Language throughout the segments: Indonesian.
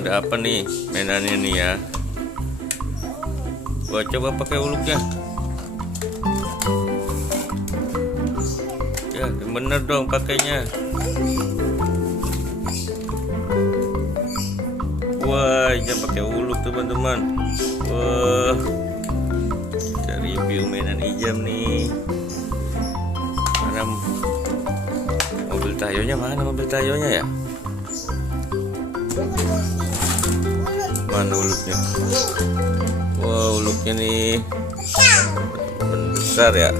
ada apa nih mainannya nih ya? Gua coba pakai uluknya. Ya, yang bener dong pakainya. Wah, jangan pakai uluk teman-teman. Wah, kita review mainan Ijam nih. Mana mobil tayonya? Mana mobil tayonya ya? Mana uluknya? Wow, uluknya nih besar ya.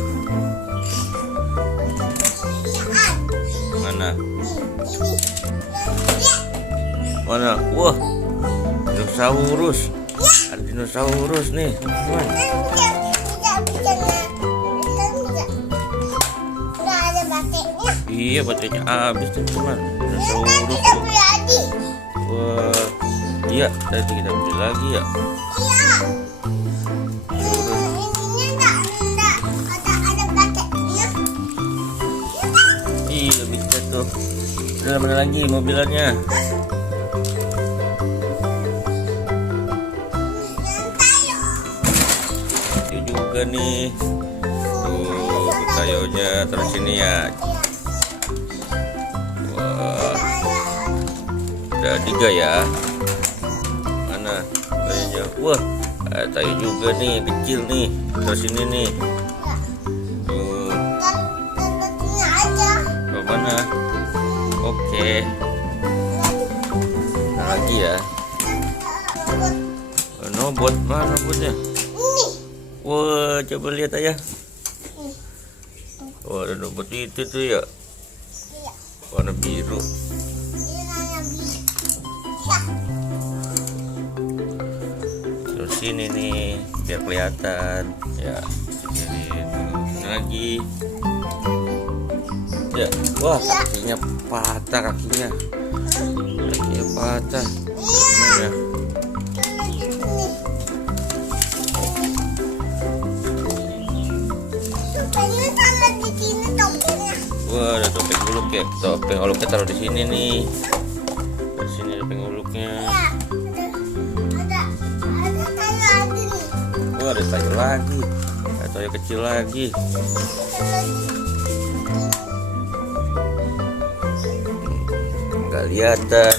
Mana? Mana? Wah, dinosaurus. Ada dinosaurus nih, teman. Iya, baterainya habis teman. Dinosaurus. Wah, iya, tadi kita beli lagi ya. Iya, bisa tuh. Udah mana lagi mobilannya? Itu juga nih. Tuh, tayonya terus ini ya. Wah, ada 3 ya. Mana tayonya? Wah, ada tayo juga nih, kecil nih. Terus ini nih. Tuh. Oh, mana? Oke. Nah, lagi ya. Nobot, mana nobotnya? Wah, coba lihat aja. Oh, ada nobot itu tuh ya. Warna biru. Terus ini nih, biar kelihatan ya. Ini lagi. Ya, wah, kakinya patah, kakinya patah. Ya. Wah, ada topeng uluk ya. Topeng uluknya taruh di sini nih. Di sini topeng uluknya. Wah, ada tayo lagi. Ada tayo kecil lagi. Nggak kelihatan.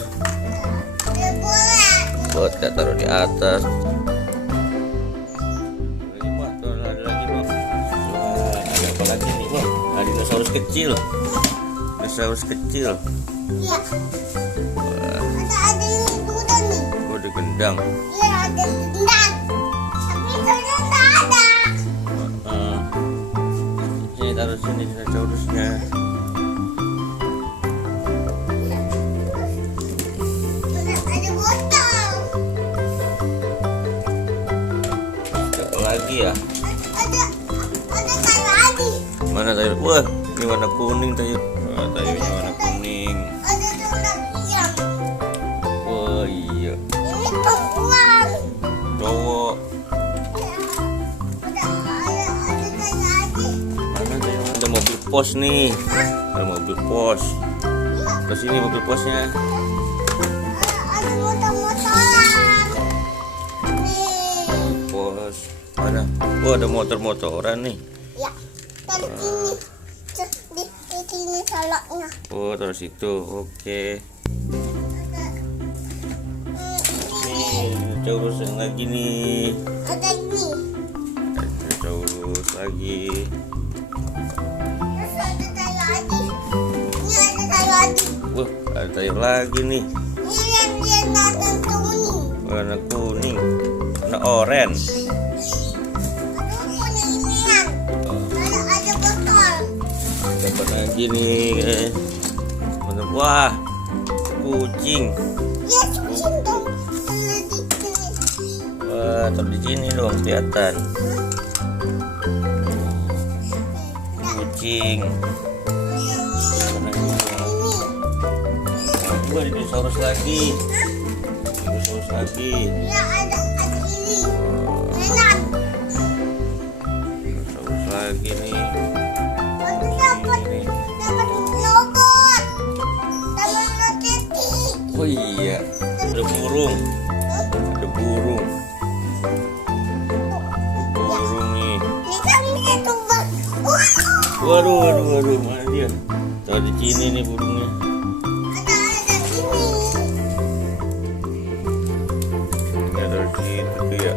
Buat kita taruh di atas. Ada lagi nih. Wah, ada apa lagi nih? Wah, ada dinosaurus kecil. Dinosaurus kecil. Iya. Ada ini juga nih. Oh, ada gendang. Iya, ada gendang. Tapi gendang nggak ada. Ini taruh sini dinosaurusnya. Ada botol. Lagi ya. Ada tayo lagi. Mana tayo? Wah, ini warna kuning tayo. Wah, tayonya warna kuning. Ada gendang Ijam. Oh iya. Ini perempuan. Cowok. Ada tayo lagi. Mana tayo? Ada mobil pos nih. Ada mobil pos. Terus ini mobil posnya. Ada motor-motoran. Nih. Pos. Mana? Oh, ada motor-motoran nih. Ya. Dan ini di sini salaknya. Oh, terus itu. Oke. Dinosaurus yang lagi nih. Ada ini. Dinosaurus lagi. Terus ada tayo lagi. Ini ada tayo lagi. Wah, ada tayo lagi nih. Ini yang dia datang kuning. Warna kuning. Warna oranye. Aduh, kuning ini yang. Ada botol. Dapat lagi nih. Wah, kucing. Ya, kucing dong. Di sini. Wah, taruh di sini dong kelihatan. Kucing. Wah, dinosaurus lagi. Dinosaurus lagi. Ya, ada ini. Mainan. Dinosaurus lagi nih. Ada dapat robot. Dapat roketi. Oh iya, udah burung. Ada burung. Burung nih. Ini kan itu bang. Waduh, mana dia? Tuh di sini nih burungnya. Ada ini. Ada di situ tuh ya.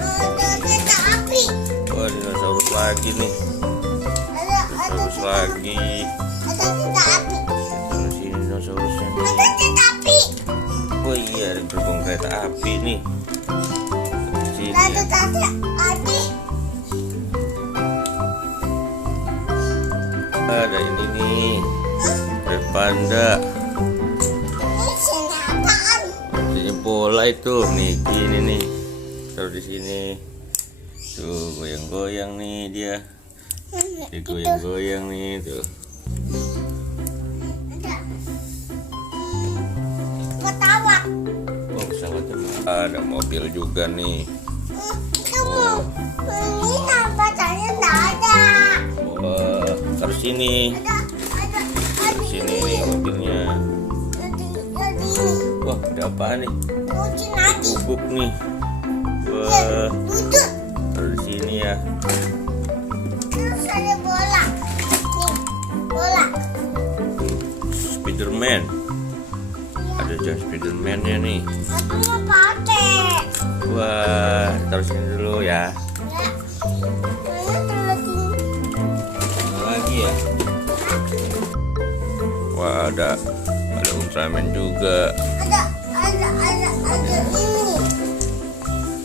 Ada kereta api. Wah, dinosaurus lagi nih. Dinosaurus lagi. Ada kereta api. Mana sini dinosaurusnya nih? Ada kereta api. Oh iya, ada gerbong kereta api nih. Di sini Ada ya. kereta api. Ada ini nih. Ada panda. Ini sini apaan? Ini bola itu nih, gini nih. Taruh di sini. Tuh goyang-goyang nih dia. Dia goyang-goyang nih tuh. Ada. Pesawat. Oh, pesawatnya ada mobil juga nih. Kamu ini nampaknya nggak ada. Wah, taruh sini. Ada Taruh sini nih mobilnya. jadi ini Wah, ada apaan nih? kucing lagi. Bubuk nih. Wah, Duduk. taruh di sini ya. Terus ada bola. Nih, bola. Spiderman. Ada jas Spiderman-nya nih. Aku mau pakai. Wah, taruh sini dulu ya. Ya. Mana lagi? Mana lagi ya? Wah, ada Ultraman juga. Ada ini.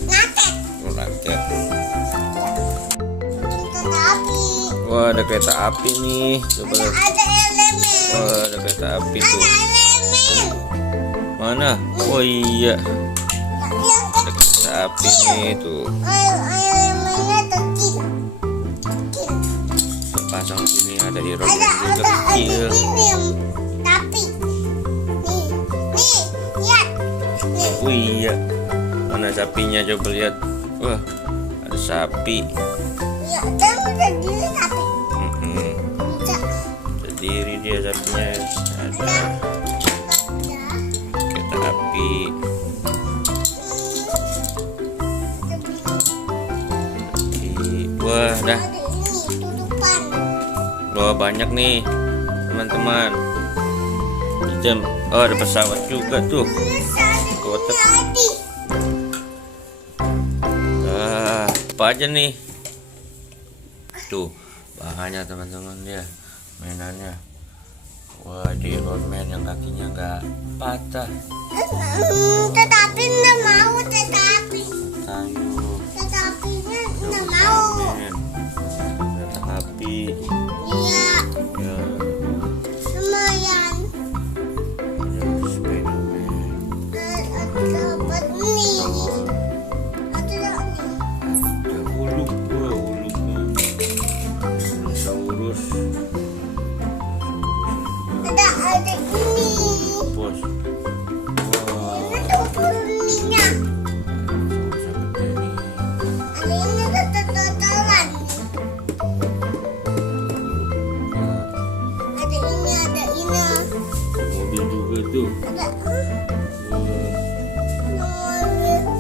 Ngatek. Raket. Kereta api. Wah, ada kereta api nih. Coba lihat. Ada elemen. Wah, ada kereta api tuh. Ada elemen. Mana? Oh iya, Yang ada kereta api nih tuh. elemennya kecil. Sepasang sini ada hero Ada juga kecil. ini. Tapi nih, lihat. Nih, Oh iya, mana sapinya coba lihat. Wah, ada sapi. ya kamu udah diri tapi Mm-mm. bisa. Berdiri dia sapinya. Ada Ada. kereta api. Wah, dah. Ada ini tutupan. Wah, banyak nih teman-teman. Jam. Oh, ada pesawat juga tuh. Kotak. Tadi. Apa aja nih? Tuh, bahannya teman-teman ya, mainannya. Wah, di Iron Man yang kakinya nggak patah. Tetapi nggak mau tetapi. Kayu. Tetapinya nggak mau. Kereta api. Iya, Ya, lumayan. ya, Spiderman. Dapat ini. Ada ini. Ada huluk, wah huluknya. Dinosaurus. Ada ini. Bos. Wah, Ini tuh ininya. dinosaurus yang gede nih. Ada ini totolan. Ada ini, ada ini. Mobil juga tuh. Ada Wah, mobil.